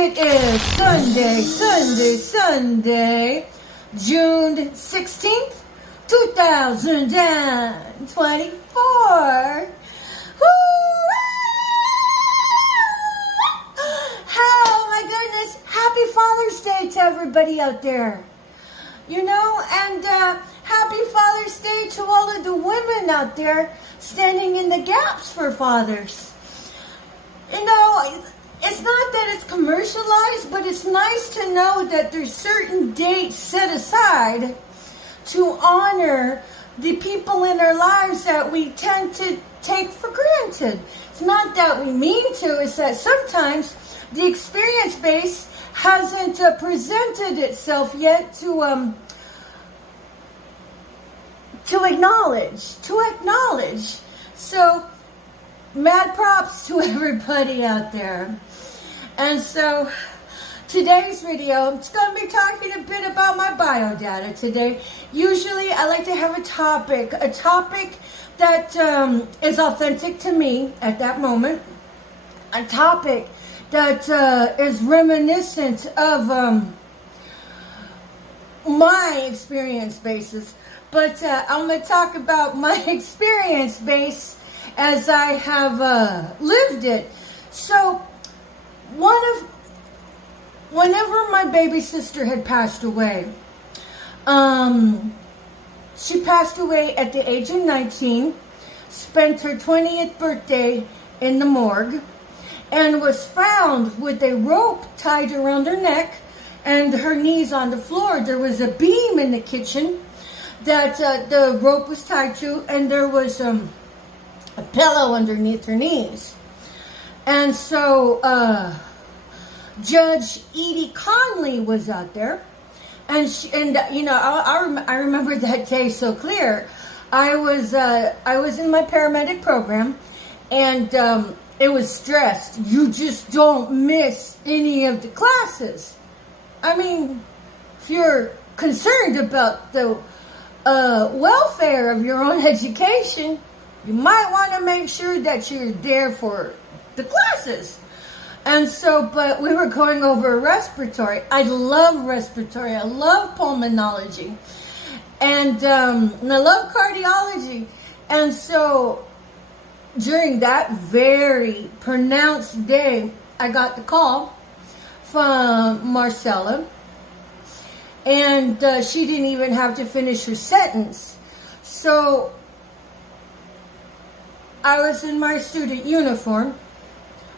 It is Sunday, June 16th, 2024. Oh my goodness, happy Father's Day to everybody out there. You know, and happy Father's Day to all of the women out there standing in the gaps for fathers. You know, it's not that it's commercialized, but it's nice to know that there's certain dates set aside to honor the people in our lives that we tend to take for granted. It's not that we mean to, it's that sometimes the experience base hasn't presented itself yet to acknowledge. So, mad props to everybody out there. And so, today's video, I'm going to be talking a bit about my biodata today. Usually, I like to have a topic that is authentic to me at that moment. A topic that is reminiscent of my experience basis. But I'm going to talk about my experience base as I have lived it. So, whenever my baby sister had passed away, she passed away at the age of 19, spent her 20th birthday in the morgue, and was found with a rope tied around her neck and her knees on the floor. There was a beam in the kitchen that the rope was tied to, and there was a pillow underneath her knees. And so Judge Edie Conley was out there, and you know, I remember that day so clear. I was in my paramedic program, and it was stressed. You just don't miss any of the classes. I mean, if you're concerned about the welfare of your own education, you might want to make sure that you're there for the classes. And so, but we were going over respiratory. I love respiratory. I love pulmonology. And I love cardiology. And so, during that very pronounced day, I got the call from Marcella. And she didn't even have to finish her sentence. So, I was in my student uniform.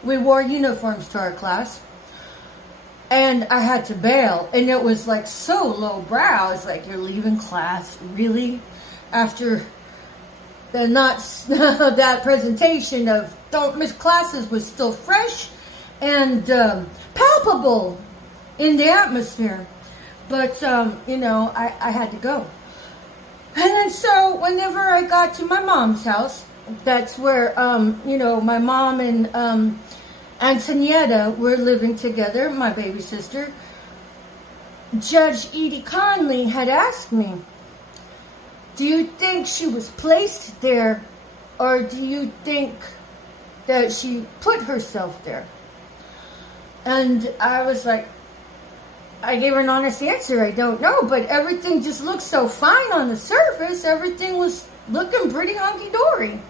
We wore uniforms to our class. And I had to bail. And it was like so low brow. It's like, you're leaving class? Really? After the that presentation of don't miss classes was still fresh and palpable in the atmosphere. But, you know, I had to go. And then so whenever I got to my mom's house, that's where, you know, my mom and Antonietta were living together, my baby sister. Judge Edie Conley had asked me, do you think she was placed there, or do you think that she put herself there? And I was like, I gave her an honest answer, I don't know, but everything just looked so fine on the surface. Everything was looking pretty hunky-dory.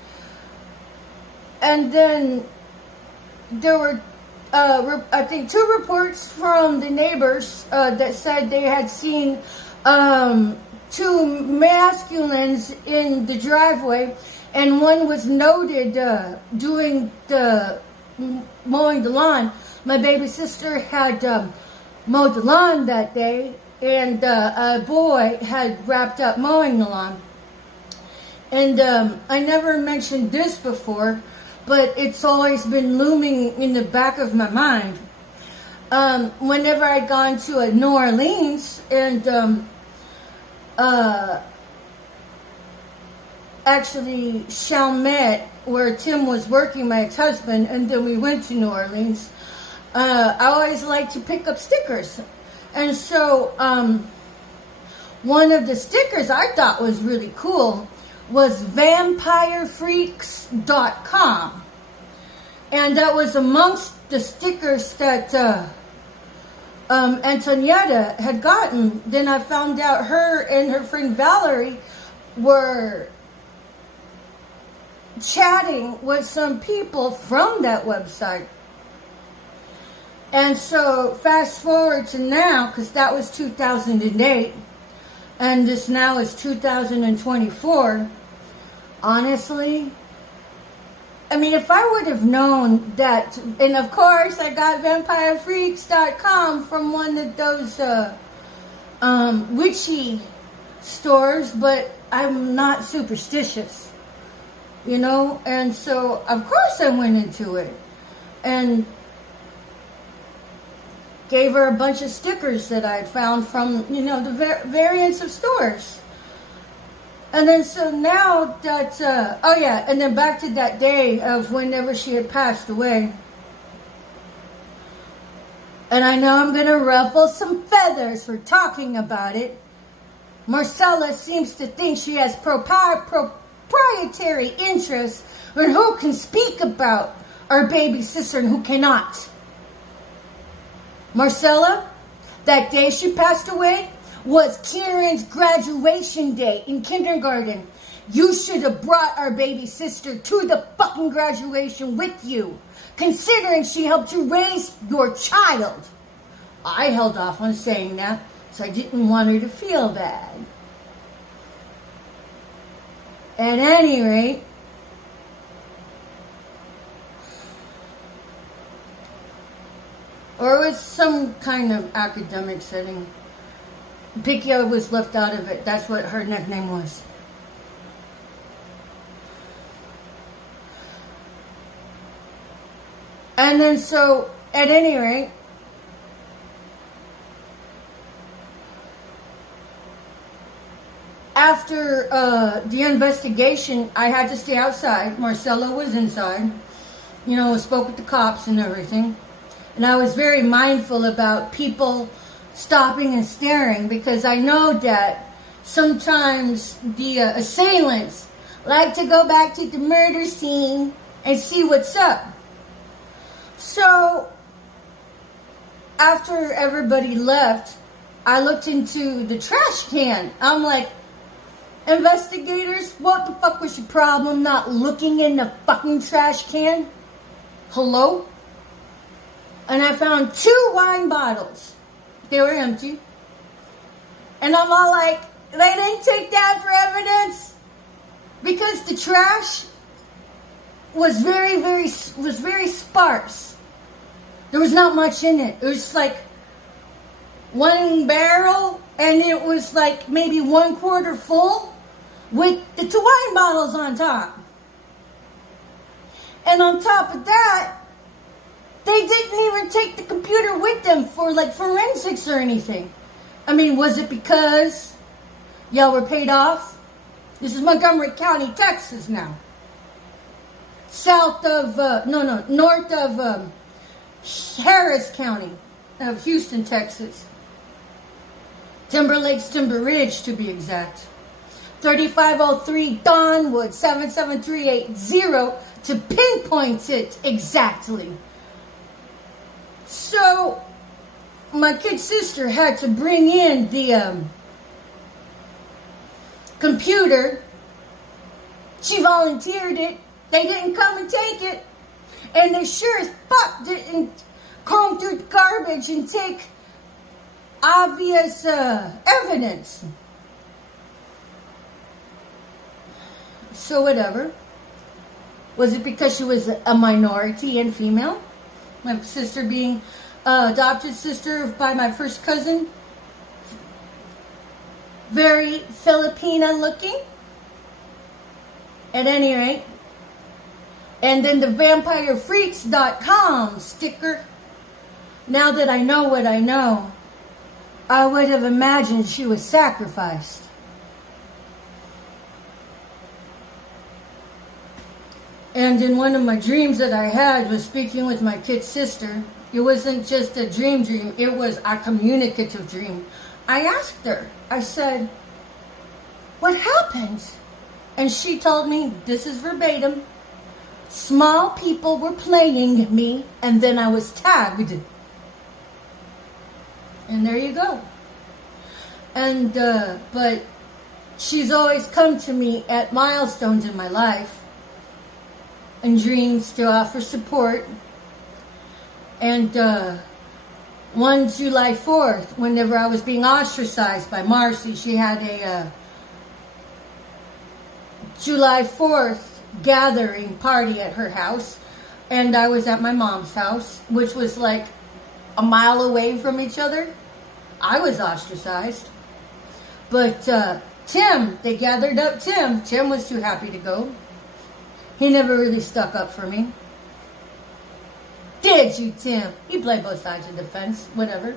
And then there were, I think, 2 reports from the neighbors that said they had seen 2 masculines in the driveway, and one was noted doing the mowing the lawn. My baby sister had mowed the lawn that day, and a boy had wrapped up mowing the lawn. And I never mentioned this before, but it's always been looming in the back of my mind. Whenever I'd gone to New Orleans, and actually Chalmette, where Tim was working, my ex-husband, and then we went to New Orleans, I always liked to pick up stickers. And so one of the stickers I thought was really cool was vampirefreaks.com. And that was amongst the stickers that Antonietta had gotten. Then I found out her and her friend Valerie were chatting with some people from that website. And so fast forward to now, because that was 2008, and this now is 2024. Honestly, I mean, if I would have known that, and of course I got vampirefreaks.com from one of those witchy stores, but I'm not superstitious, you know, and so of course I went into it and gave her a bunch of stickers that I'd found from, you know, the variants of stores. And then so now that, oh yeah, and then back to that day of whenever she had passed away. And I know I'm going to ruffle some feathers for talking about it. Marcella seems to think she has proprietary interest in who can speak about our baby sister and who cannot. Marcella, that day she passed away was Kieran's graduation day in kindergarten. You should have brought our baby sister to the fucking graduation with you, considering she helped you raise your child. I held off on saying that, so I didn't want her to feel bad. At any rate, or it was some kind of academic setting. Pikia was left out of it. That's what her nickname was. And then so, at any rate, after the investigation, I had to stay outside. Marcella was inside. You know, spoke with the cops and everything. And I was very mindful about people stopping and staring, because I know that sometimes the assailants like to go back to the murder scene and see what's up. So after everybody left, I looked into the trash can. I'm like, investigators, what the fuck was your problem not looking in the fucking trash can? Hello? And I found 2 wine bottles. They were empty. And I'm all like, they didn't take that for evidence? Because the trash was very sparse. There was not much in it. It was like 1 barrel, and it was like maybe 1/4 full with the 2 wine bottles on top. And on top of that, they didn't even take the computer with them for like forensics or anything. I mean, was it because y'all were paid off? This is Montgomery County, Texas now. North of Harris County of Houston, Texas. Timberlake's Timber Ridge, to be exact. 3503 Donwood 77380 to pinpoint it exactly. So, my kid sister had to bring in the computer. She volunteered it. They didn't come and take it. And they sure as fuck didn't comb through the garbage and take obvious evidence. So whatever. Was it because she was a minority and female? My sister being adopted sister by my first cousin. Very Filipina looking. At any rate. And then the vampirefreaks.com sticker. Now that I know what I know, I would have imagined she was sacrificed. And in one of my dreams that I had was speaking with my kid sister. It wasn't just a dream. It was a communicative dream. I asked her, I said, what happened? And she told me, this is verbatim, small people were playing me and then I was tagged. And there you go. And, but she's always come to me at milestones in my life and dreams to offer support. And one July 4th, whenever I was being ostracized by Marcy, she had a July 4th gathering party at her house. And I was at my mom's house, which was like a mile away from each other. I was ostracized. But Tim, they gathered up Tim. Tim was too happy to go. He never really stuck up for me. Did you, Tim? You play both sides of the fence, whatever.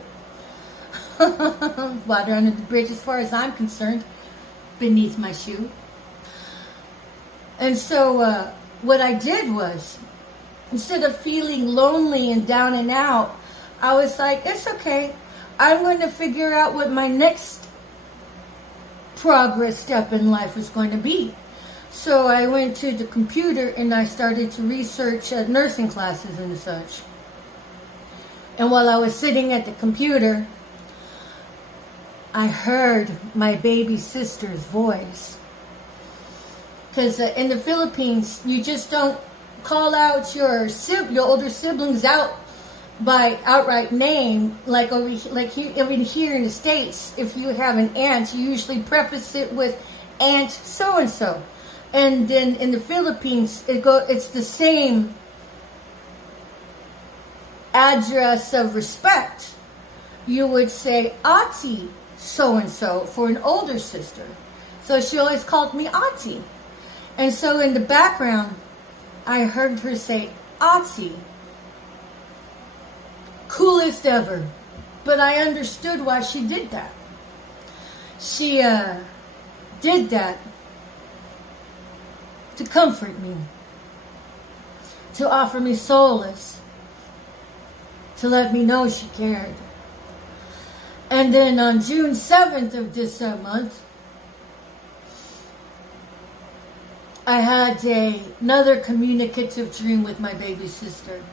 Water under the bridge as far as I'm concerned, beneath my shoe. And so what I did was, instead of feeling lonely and down and out, I was like, it's okay. I'm going to figure out what my next progress step in life was going to be. So I went to the computer and I started to research nursing classes and such. And while I was sitting at the computer, I heard my baby sister's voice. Because in the Philippines, you just don't call out your older siblings out by outright name, like here in the States. If you have an aunt, you usually preface it with Aunt so and so. And then in the Philippines, it's the same address of respect. You would say Auntie so and so for an older sister. So she always called me Auntie. And so in the background, I heard her say Auntie. Coolest ever. But I understood why she did that. She did that to comfort me, to offer me solace, to let me know she cared. And then on June 7th of this month, I had another communicative dream with my baby sister.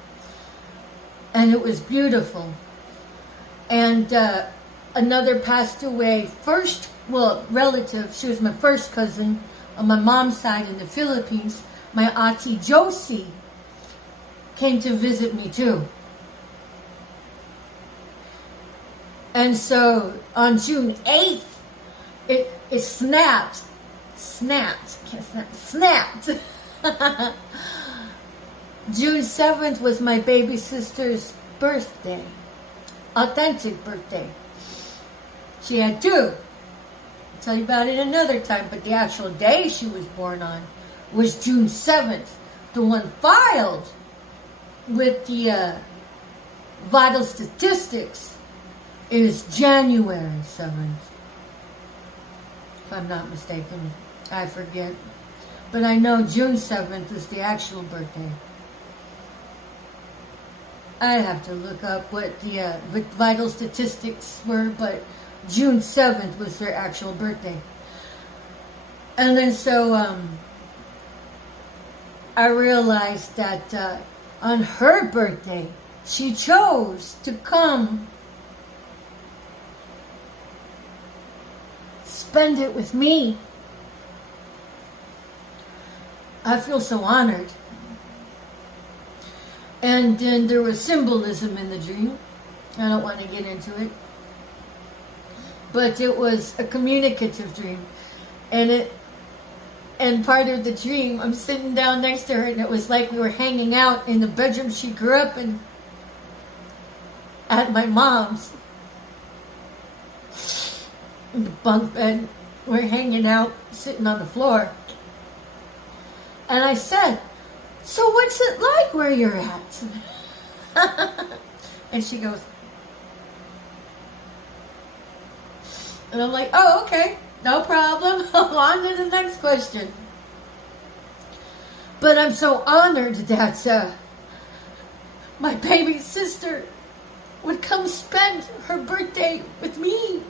And it was beautiful. And another passed away relative. She was my first cousin on my mom's side in the Philippines. My auntie Josie came to visit me too. And so on June 8th, it snapped. June 7th was my baby sister's birthday. Authentic birthday. She had two. I'll tell you about it another time, but the actual day she was born on was June 7th. The one filed with the vital statistics is January 7th. If I'm not mistaken. I forget. But I know June 7th is the actual birthday. I'd have to look up what the vital statistics were, but June 7th was their actual birthday. And then so I realized that on her birthday, she chose to come spend it with me. I feel so honored. And then there was symbolism in the dream. I don't want to get into it. But it was a communicative dream. And part of the dream, I'm sitting down next to her, and it was like we were hanging out in the bedroom she grew up in at my mom's. In the bunk bed. We're hanging out, sitting on the floor. And I said, so what's it like where you're at? And she goes, and I'm like, oh, okay, no problem. On to the next question. But I'm so honored that my baby sister would come spend her birthday with me.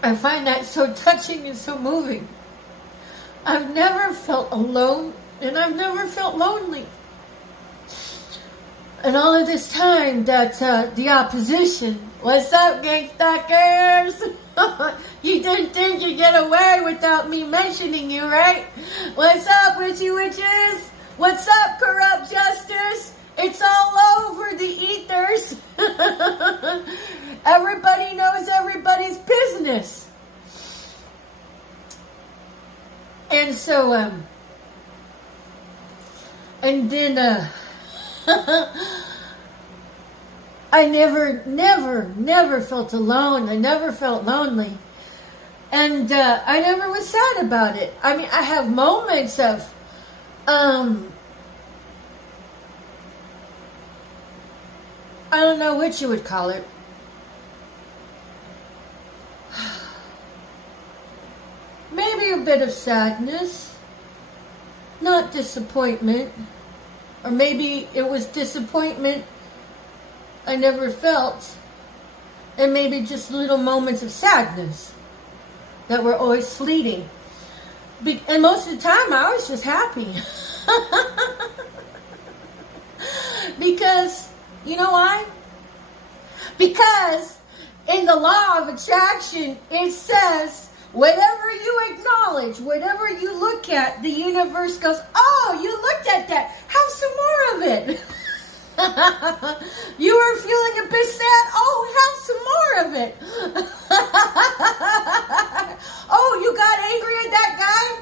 I find that so touching and so moving. I've never felt alone, and I've never felt lonely. And all of this time that the opposition, what's up, gangstalkers? You didn't think you'd get away without me mentioning you, right? What's up, witchy witches? What's up, corrupt justice? It's all over the ethers. Everybody knows everybody's business. And so, and then, I never felt alone. I never felt lonely. And I never was sad about it. I mean, I have moments of, I don't know what you would call it. Maybe a bit of sadness, not disappointment. Or maybe it was disappointment I never felt, and maybe just little moments of sadness that were always fleeting. And most of the time, I was just happy. Because, you know why? Because in the law of attraction, it says, whatever you acknowledge, whatever you look at, the universe goes, oh, you looked at that. Have some more of it. You were feeling a bit sad. Oh, have some more of it. Oh, you got angry at that guy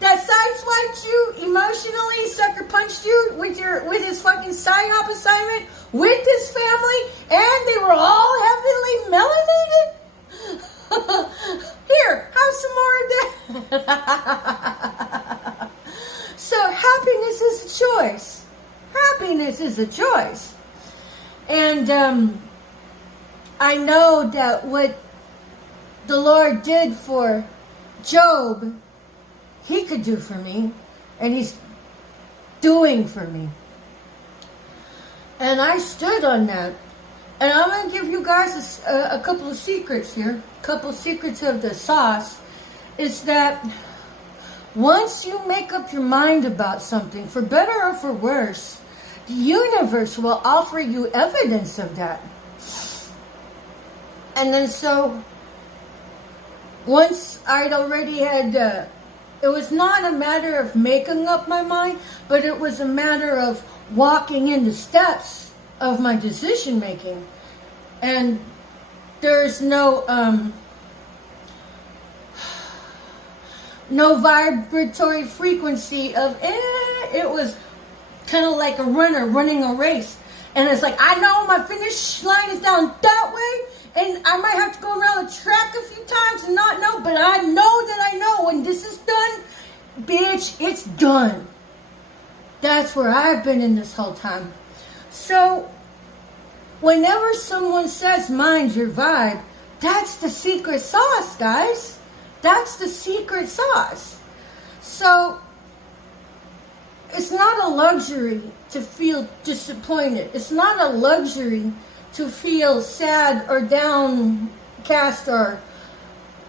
that sideswiped you emotionally, sucker punched you with his fucking psyop assignment with his family, and they were all heavily melanated. Here, have some more of that. So happiness is a choice. Happiness is a choice. And I know that what the Lord did for Job, he could do for me. And he's doing for me. And I stood on that. And I'm going to give you guys a couple of secrets here. A couple of secrets of the sauce. Is that once you make up your mind about something, for better or for worse, the universe will offer you evidence of that. And then so, once I'd already had, it was not a matter of making up my mind, but it was a matter of walking in the steps of my decision making. And there's no vibratory frequency of it was kind of like a runner running a race, and it's like, I know my finish line is down that way, and I might have to go around the track a few times and not know, but I know that I know when this is done, bitch, it's done. That's where I've been in this whole time. So whenever someone says mind your vibe, that's the secret sauce, guys. That's the secret sauce. So it's not a luxury to feel disappointed. It's not a luxury to feel sad or downcast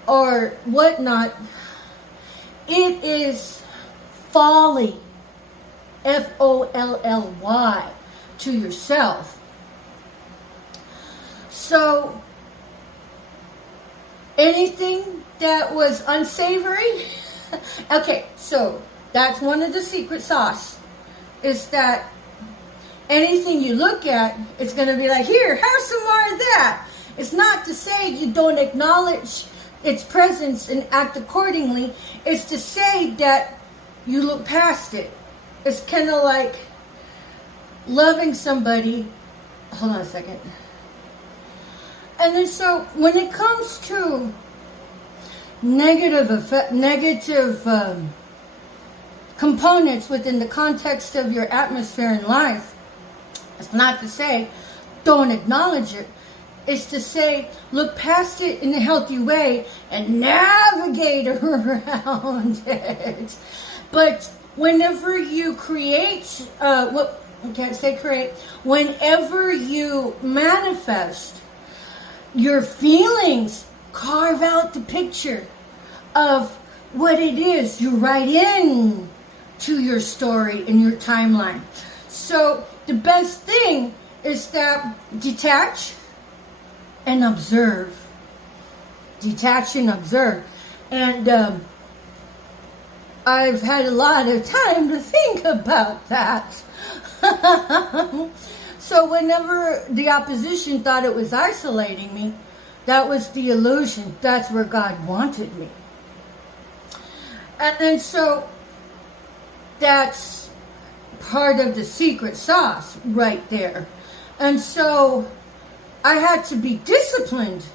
or whatnot. It is folly, Folly, to yourself. So anything that was unsavory, okay, so that's one of the secret sauce, is that anything you look at, it's going to be like, here, have some more of that. It's not to say you don't acknowledge its presence and act accordingly. It's to say that you look past it. It's kind of like loving somebody. Hold on a second. And then so when it comes to negative components within the context of your atmosphere in life, it's not to say don't acknowledge it. It's to say look past it in a healthy way and navigate around it. But whenever you create, I can't say create, whenever you manifest your feelings, carve out the picture of what it is you write in to your story and your timeline. So the best thing is that detach and observe. Detach and observe. And I've had a lot of time to think about that. So whenever the opposition thought it was isolating me, that was the illusion. That's where God wanted me. And then so that's part of the secret sauce right there. And so I had to be disciplined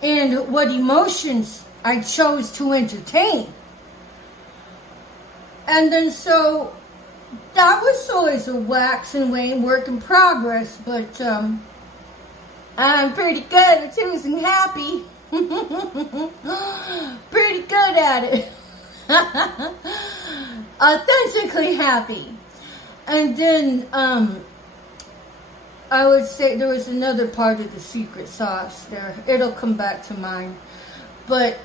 in what emotions I chose to entertain. And then so that was always a wax and wane work in progress, but I'm pretty good at choosing happy. Pretty good at it. Authentically happy. And then I would say there was another part of the secret sauce there. It'll come back to mind. But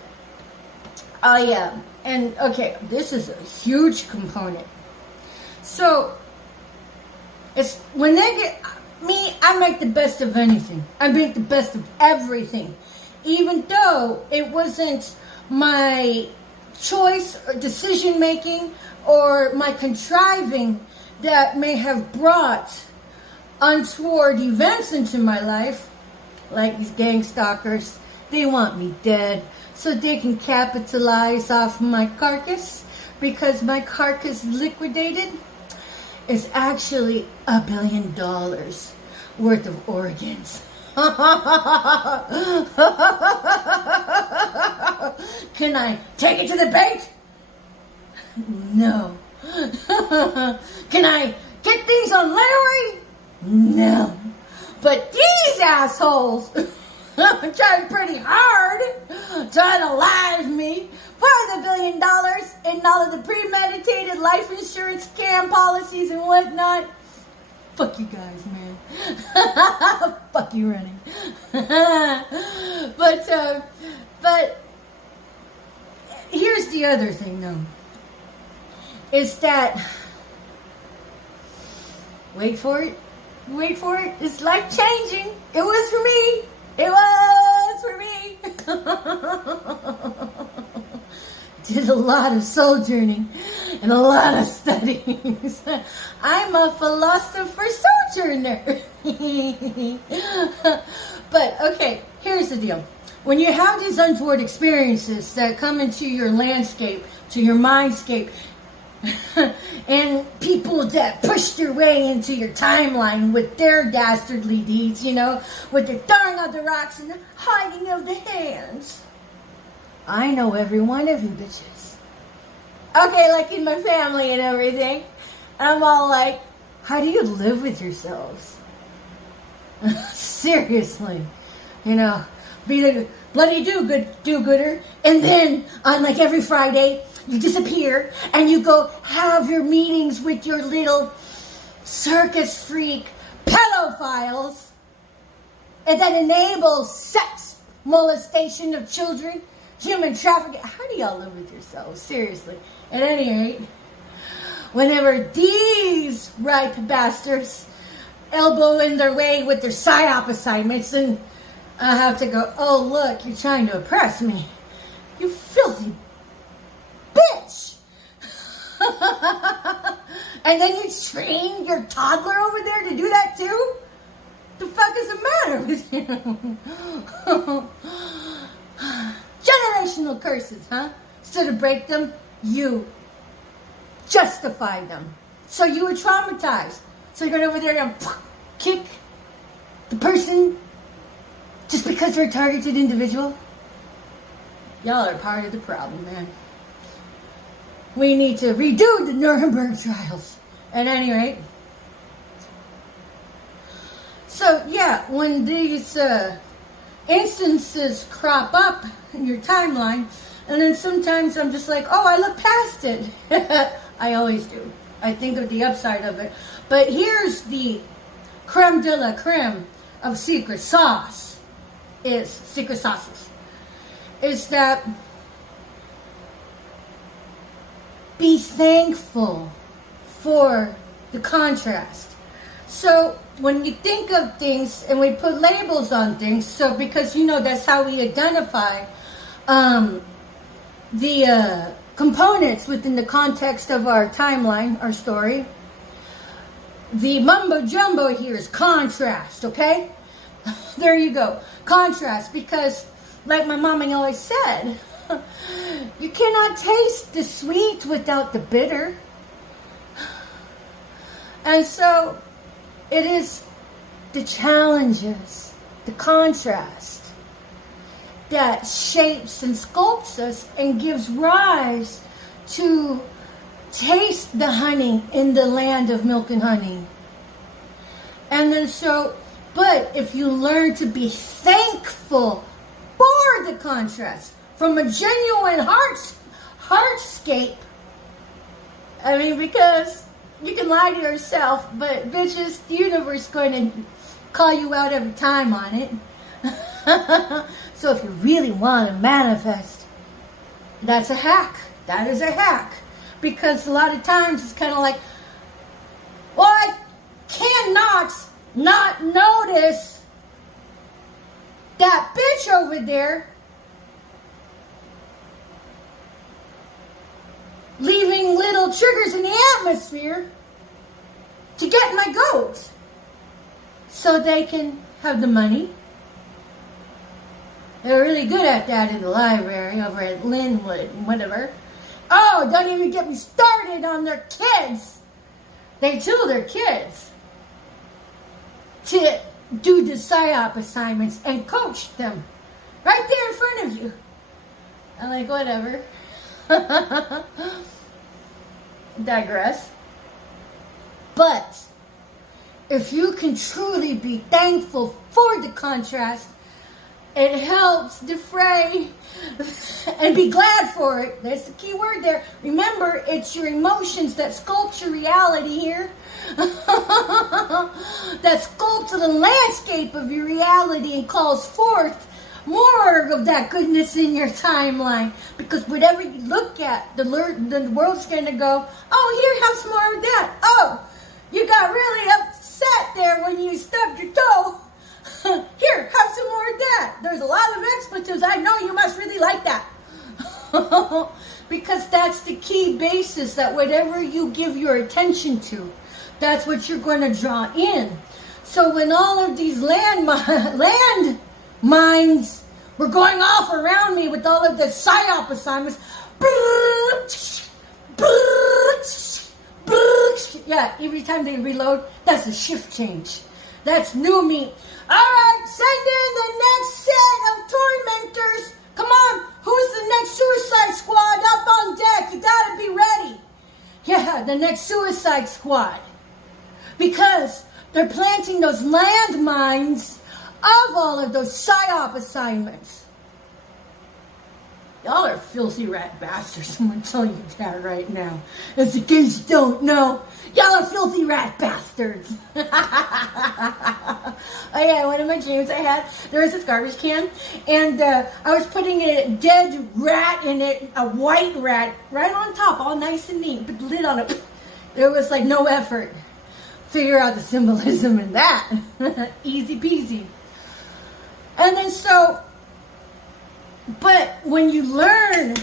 yeah. And okay, this is a huge component. So it's when they get me, I make the best of anything. I make the best of everything. Even though it wasn't my choice or decision making or my contriving that may have brought untoward events into my life, like these gang stalkers. They want me dead so they can capitalize off my carcass, because my carcass liquidated is actually $1 billion worth of organs. Can I take it to the bank? No. Can I get things on layaway? No. But these assholes tried pretty hard to unalive me for the $1 billion and all of the premeditated life insurance scam policies and whatnot. Fuck you guys, man. Fuck you, running. But here's the other thing, though. Is that, wait for it, it's life changing. It was for me. It was for me. Did a lot of sojourning and a lot of studies. I'm a philosopher sojourner. But okay, here's the deal. When you have these untoward experiences that come into your landscape, to your mindscape, and people that push their way into your timeline with their dastardly deeds, you know, with their throwing of the rocks and the hiding of the hands. I know every one of you bitches. Okay, like in my family and everything. I'm all like, how do you live with yourselves? Seriously. You know, be the bloody do-gooder. And then on like every Friday, you disappear and you go have your meetings with your little circus freak pedophiles, and that enables sex, molestation of children, human trafficking. How do y'all live with yourselves? Seriously. At any rate, whenever these ripe bastards elbow in their way with their PSYOP assignments, and I have to go, oh look, you're trying to oppress me. You filthy bitch. And then you train your toddler over there to do that too? The fuck is the matter with you? Generational curses, huh? So to break them, you justified them. So you were traumatized. So you're going over there and kick the person just because they're a targeted individual? Y'all are part of the problem, man. We need to redo the Nuremberg trials. At any rate. So, yeah, when these instances crop up in your timeline, and then sometimes I'm just like, oh, I look past it. I always do. I think of the upside of it. But here's the creme de la creme of secret sauce. Secret sauces. Is that be thankful for the contrast. So when you think of things and we put labels on things, so because that's how we identify the components within the context of our timeline, our story. The mumbo jumbo here is contrast, okay? There you go. Contrast, because like my mama always said, you cannot taste the sweet without the bitter. And so it is the challenges, the contrast, that shapes and sculpts us and gives rise to taste the honey in the land of milk and honey. And then but if you learn to be thankful for the contrast from a genuine heartscape, I mean, because you can lie to yourself, but bitches, the universe is going to call you out every time on it. So if you really want to manifest, that's a hack. That is a hack. Because a lot of times it's kind of like, well, I cannot not notice that bitch over there leaving little triggers in the atmosphere to get my goats so they can have the money. They're really good at that in the library over at Linwood and whatever. Oh, don't even get me started on their kids. They tell their kids to do the PSYOP assignments and coach them right there in front of you. I'm like, whatever. Digress. But if you can truly be thankful for the contrast, it helps defray and be glad for it. That's the key word there. Remember, it's your emotions that sculpt your reality here. That sculpts the landscape of your reality and calls forth more of that goodness in your timeline. Because whatever you look at, the world's going to go, oh, here, have some more of that. Oh, you got really upset there when you stubbed your toe. Here, have some more of that. There's a lot of expletives. I know you must really like that. Because that's the key basis, that whatever you give your attention to, that's what you're going to draw in. So when all of these land mines were going off around me with all of the PSYOP assignments, yeah, every time they reload, that's a shift change. That's new meat. All right, send in the next set of tormentors. Come on, who's the next suicide squad up on deck? You gotta be ready. Yeah, the next suicide squad. Because they're planting those landmines of all of those PSYOP assignments. Y'all are filthy rat bastards. I'm going to tell you that right now. As in case you don't know, y'all are filthy rat bastards. Oh yeah, one of my dreams I had, there was this garbage can, and I was putting a dead rat in it, a white rat, right on top, all nice and neat, put the lid on it. There was like no effort. Figure out the symbolism in that. Easy peasy. And then but when you learn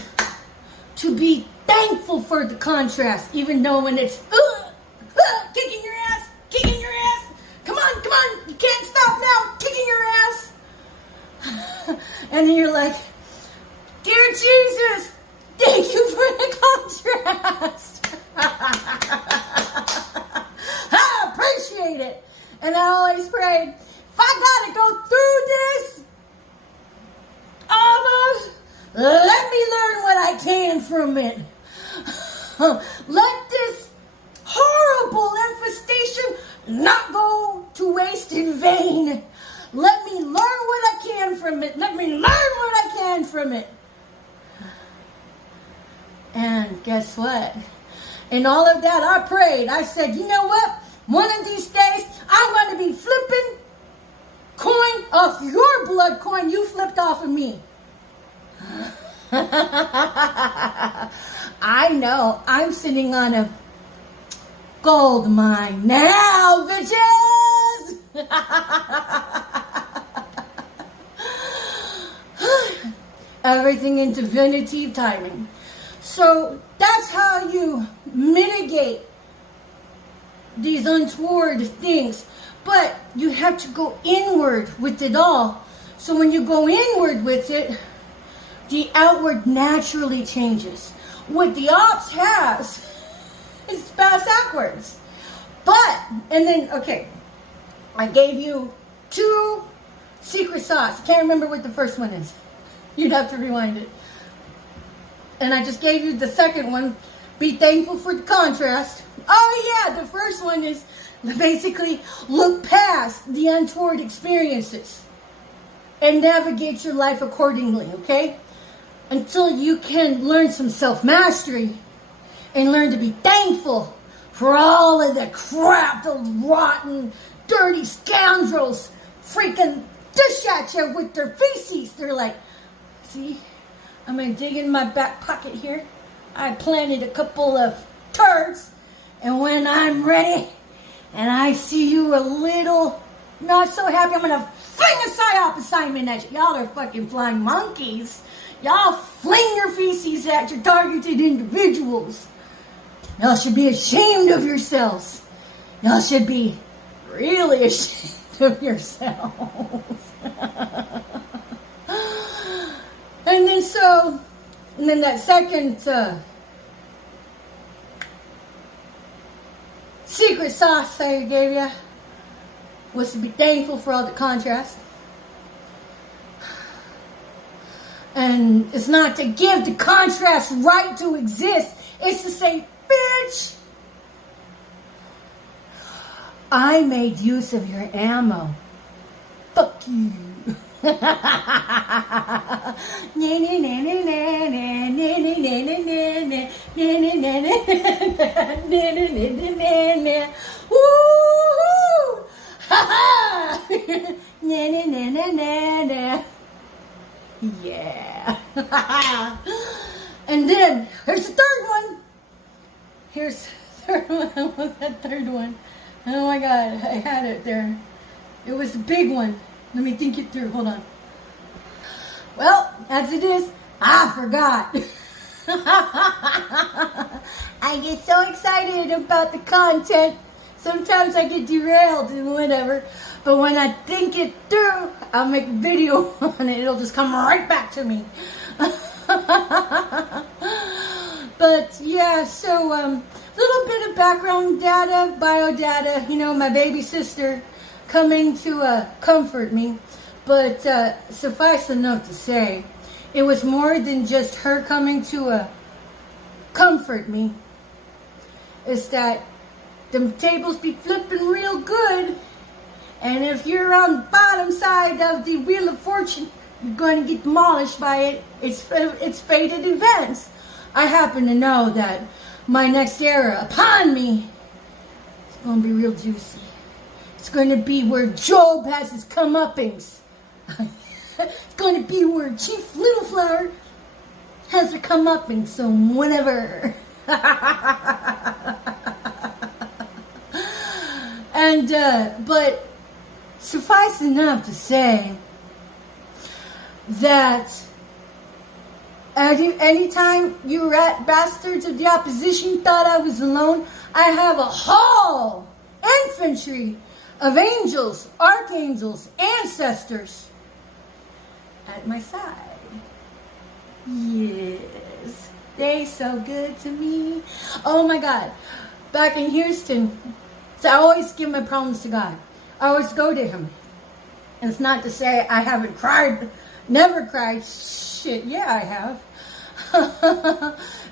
to be thankful for the contrast, even though when it's kicking your ass, come on, you can't stop now, kicking your ass. And then you're like, dear Jesus, thank you for the contrast. I appreciate it. And I always prayed, if I gotta go through this, let me learn what I can from it. Let this horrible infestation not go to waste in vain. Let me learn what I can from it. And guess what? In all of that, I prayed. I said, you know what? One of these days, I'm going to be flipping coin off your blood coin you flipped off of me. I know I'm sitting on a gold mine now, bitches! Everything in divinity timing. So that's how you mitigate these untoward things. But you have to go inward with it all. So when you go inward with it, the outward naturally changes. What the ops has is backwards. But, and then, okay, I gave you 2 secret sauce. I can't remember what the first one is. You'd have to rewind it. And I just gave you the second one. Be thankful for the contrast. Oh yeah, the first one is basically look past the untoward experiences and navigate your life accordingly, okay? Until you can learn some self-mastery and learn to be thankful for all of the crap, the rotten, dirty scoundrels freaking dish at you with their feces. They're like, see, I'm going to dig in my back pocket here. I planted a couple of turds, and when I'm ready and I see you a little not so happy, I'm going to fling a psyop assignment at you. Y'all are fucking flying monkeys. Y'all fling your feces at your targeted individuals. Y'all should be ashamed of yourselves. Y'all should be really ashamed of yourselves. And then that second secret sauce I gave you was to be thankful for all the contrast. And it's not to give the contrast right to exist. It's to say, bitch, I made use of your ammo. Fuck you. Woo! Yeah. And then here's the third one. Here's the third one. What's that third one? Oh my God, I had it there. It was a big one. Let me think it through. Hold on. Well, as it is, I forgot. I get so excited about the content. Sometimes I get derailed and whatever. But when I think it through, I'll make a video on it. It'll just come right back to me. But yeah, so little bit of background data, bio data. You know, my baby sister coming to comfort me. But suffice enough to say, it was more than just her coming to comfort me. It's that the tables be flipping real good. And if you're on the bottom side of the Wheel of Fortune, you're going to get demolished by it. It's fated events. I happen to know that my next era upon me is going to be real juicy. It's going to be where Job has his comeuppings. It's going to be where Chief Little Flower has her comeuppings. So whatever. And but suffice enough to say that anytime you rat bastards of the opposition thought I was alone, I have a whole infantry of angels, archangels, ancestors at my side. Yes, they so good to me. Oh my God, back in Houston, so I always give my problems to God. I always go to Him. And it's not to say I haven't cried, never cried. Shit, yeah, I have.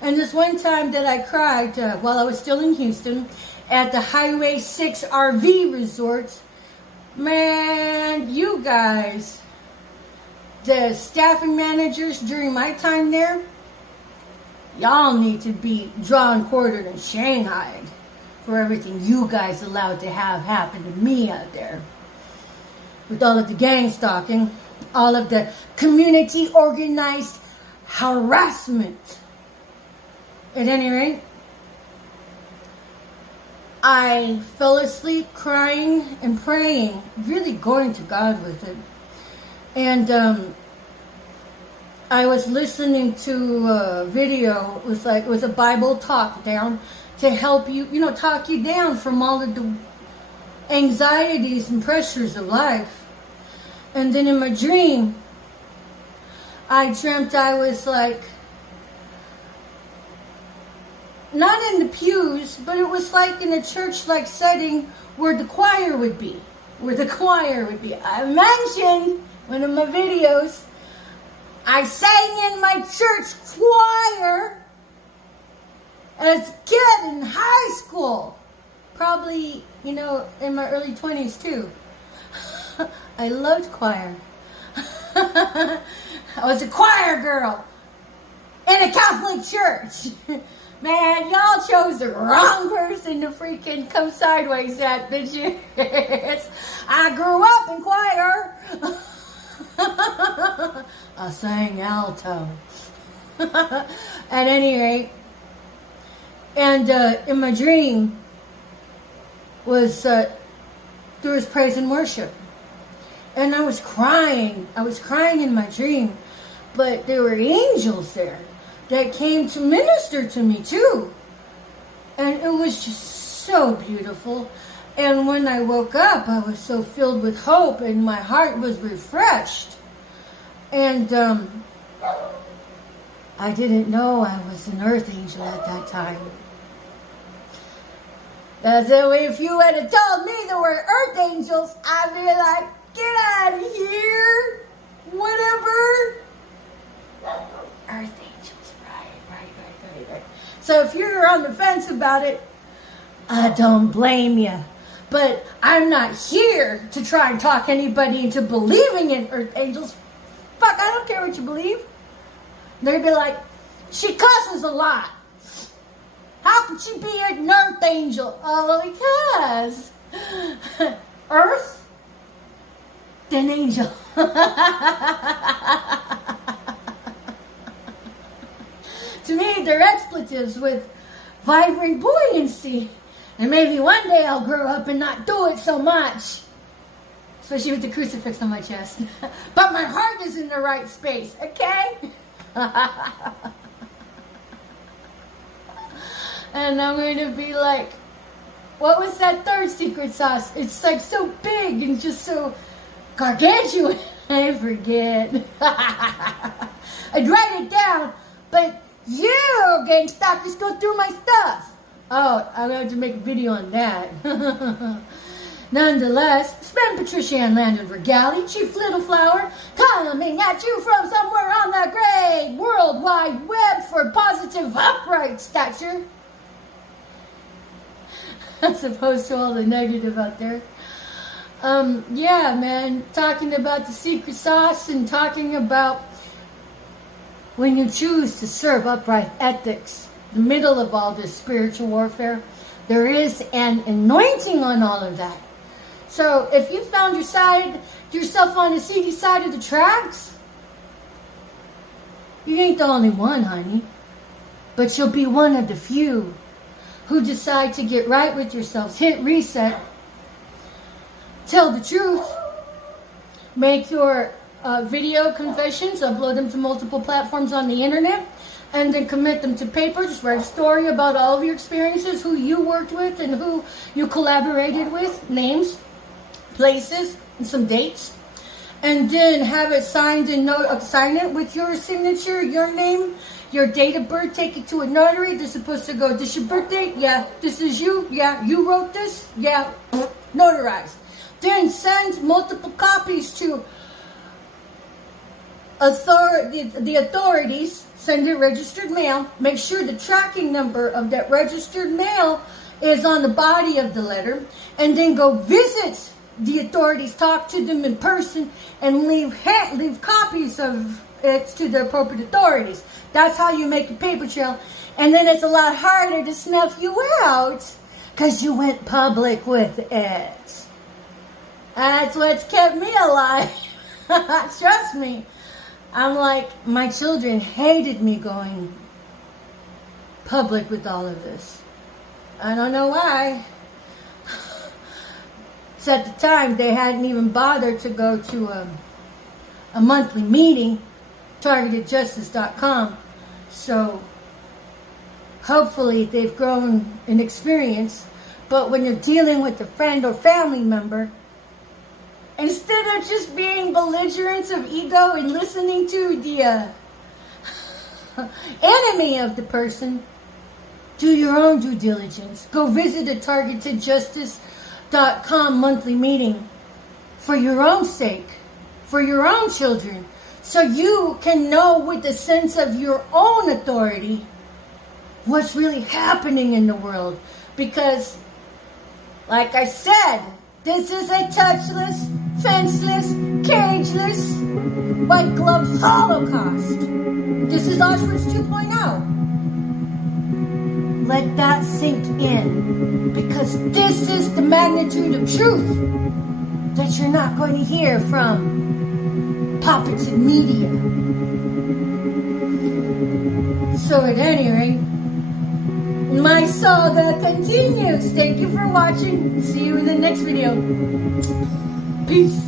And this one time that I cried while I was still in Houston at the Highway 6 RV resort, man, you guys, the staffing managers during my time there, y'all need to be drawn, quartered, and shanghaied for everything you guys allowed to have happen to me out there. With all of the gang stalking, all of the community organized harassment. At any rate, I fell asleep crying and praying, really going to God with it. And I was listening to a video. It was a Bible talk down to help you, talk you down from all of the anxieties and pressures of life. And then in my dream, I dreamt I was like, not in the pews, but it was like in a church-like setting where the choir would be. I mentioned one of my videos, I sang in my church choir as a kid in high school. Probably, in my early 20s too. I loved choir. I was a choir girl in a Catholic church. Man, y'all chose the wrong person to freaking come sideways at, bitches. I grew up in choir. I sang alto. At any rate, and in my dream was there was praise and worship, and I was crying. I was crying in my dream, but there were angels there that came to minister to me too, and it was just so beautiful. And when I woke up, I was so filled with hope, and my heart was refreshed. And I didn't know I was an earth angel at that time. So if you had told me there were earth angels, I'd be like, get out of here, whatever. Earth angels, right. So if you're on the fence about it, I don't blame you. But I'm not here to try and talk anybody into believing in earth angels. Fuck, I don't care what you believe. They'd be like, she cusses a lot. How could she be an earth angel? Oh, because earth, then angel. To me, they're expletives with vibrant buoyancy. And maybe one day I'll grow up and not do it so much. Especially with the crucifix on my chest. But my heart is in the right space, okay? And I'm going to be like, what was that third secret sauce? It's like so big and just so gargantuan. I forget. I'd write it down, but you, gang stalkers, go through my stuff. Oh, I'm going to make a video on that. Nonetheless, spend Patricia Ann Landon Regali, Chief Little Flower, coming at you from somewhere on the great World Wide Web for positive upright stature. As opposed to all the negative out there. Yeah, man, talking about the secret sauce and talking about when you choose to serve upright ethics, the middle of all this spiritual warfare, there is an anointing on all of that. So if you found yourself on the seedy side of the tracks, you ain't the only one, honey. But you'll be one of the few who decide to get right with yourselves, hit reset, tell the truth, make your video confessions, upload them to multiple platforms on the internet, and then commit them to paper. Just write a story about all of your experiences, who you worked with and who you collaborated with, names, places, and some dates. And then have it signed and sign it with your signature, your name, your date of birth. Take it to a notary. They're supposed to go, this your birthday? Yeah. This is you? Yeah. You wrote this? Yeah. Notarized. Then send multiple copies to the authorities. Send it registered mail. Make sure the tracking number of that registered mail is on the body of the letter. And then go visit the authorities, talk to them in person, and leave copies of it to the appropriate authorities. That's how you make a paper trail. And then it's a lot harder to snuff you out because you went public with it. That's what's kept me alive. Trust me. I'm like, my children hated me going public with all of this. I don't know why. So at the time, they hadn't even bothered to go to a monthly meeting, targetedjustice.com. So hopefully they've grown in experience. But when you're dealing with a friend or family member, instead of just being belligerents of ego and listening to the enemy of the person, do your own due diligence. Go visit a targetedjustice.com monthly meeting for your own sake, for your own children, so you can know with a sense of your own authority what's really happening in the world. Because, like I said, this is a touchless, fenceless, cageless, white glove holocaust. This is Auschwitz 2.0. Let that sink in, because this is the magnitude of truth that you're not going to hear from puppets and media. So at any rate, my saga continues. Thank you for watching. See you in the next video. Peace.